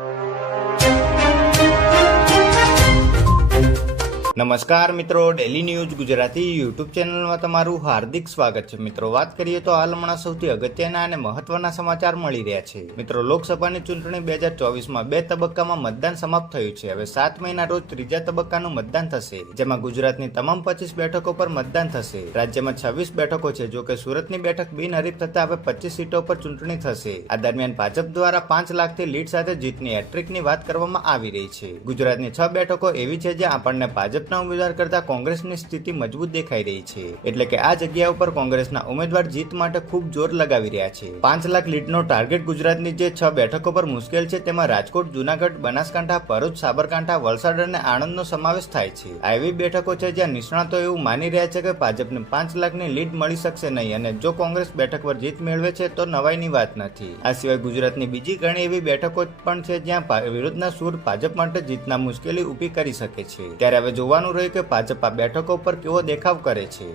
you. નમસ્કાર મિત્રો daily news Gujarati YouTube ચેનલમાં તમારું હાર્દિક સ્વાગત છે. મિત્રો, વાત કરીએ તો હાલ હમણાં સૌથી અગત્યના અને મહત્વના સમાચાર મળી રહ્યા છે. મિત્રો, લોકસભાની ચૂંટણી બે હજાર ચોવીસમાં બે તબક્કામાં મતદાન સમાપ્ત થયું છે. હવે સાત મહિના રોજ ત્રીજા તબક્કાનું મતદાન થશે, જેમાં ગુજરાતની તમામ પચીસ બેઠકો પર મતદાન થશે. રાજ્યમાં છવ્વીસ બેઠકો છે, જો કે સુરતની બેઠક બિનહરીફ થતા હવે પચીસ સીટો પર ચૂંટણી થશે. આ દરમિયાન ભાજપ દ્વારા પાંચ લાખથી લીડ સાથે જીતની હેટ્રિકની વાત કરવામાં આવી રહી છે. ગુજરાતની છ બેઠકો એવી છે જ્યાં આપણને ભાજપના ઉમેદવાર કરતા કોંગ્રેસની સ્થિતિ મજબૂત દેખાઈ રહી છે. એટલે કે આ જગ્યા ઉપર કોંગ્રેસના ઉમેદવાર જીત માટે ખૂબ જોર લગાવી રહ્યા છે. પાંચ લાખ લીડનો ટાર્ગેટ ગુજરાતની જે છ બેઠકો પર મુશ્કેલ છે, તેમાં રાજકોટ, જુનાગઢ, બનાસકાંઠા, ભરૂચ, સાબરકાંઠા, વલસાડ અને આણંદનો સમાવેશ થાય છે. આ એવી બેઠકો છે જ્યાં નિષ્ણાતો એવું માની રહ્યા છે કે ભાજપને પાંચ લાખની લીડ મળી શકશે નહીં અને જો કોંગ્રેસ બેઠક પર જીત મેળવે છે, તો નવાઈની વાત નથી. આ સિવાય ગુજરાતની બીજી ઘણી એવી બેઠકો પણ છે જ્યાં વિરોધના સૂર ભાજપ માટે જીતના મુશ્કેલી ઊભી કરી શકે છે. ત્યારે હવે જોવાનું રહ્યું કે ભાજપ આ બેઠકો પર કેવો દેખાવ કરે છે.